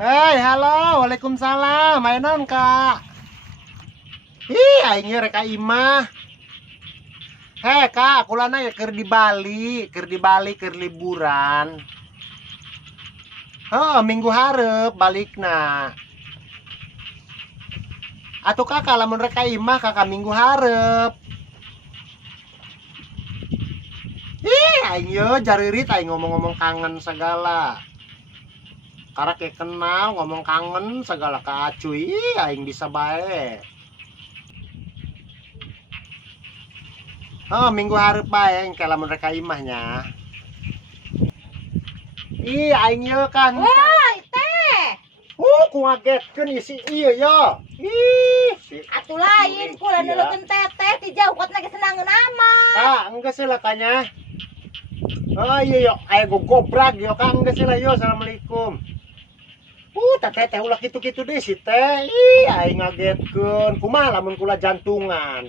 Halo, waalaikumsalam. Main naon, Kak? Ih, aing rek ka imah. Kak, kulana ya keur di Bali keur liburan. Minggu hareup balikna. Atuh Kakak lamun rek ka imah Kakak minggu hareup. Aing ye jaririt aing ngomong-ngomong kangen segala. Karena kayak kenal ngomong kangen segala ke acuy. Aing bisa bae. Minggu hareup bae engke lamun rek ka imahnya. Aing ye kan. Woi, teh. Ku ngagetkeun si ieu yo. Atuh lain kula nuleukeun teteh ti jauh kot lagi senangeun amat. Kak, enggeus heula kanya. Iya yo, aya gogobrak yo Kak, enggeus heula yo. Assalamualaikum. Teteh ulah kitu-kitu deui si teh. Aing ngagetkeun. Kumaha lamun kula jantungan.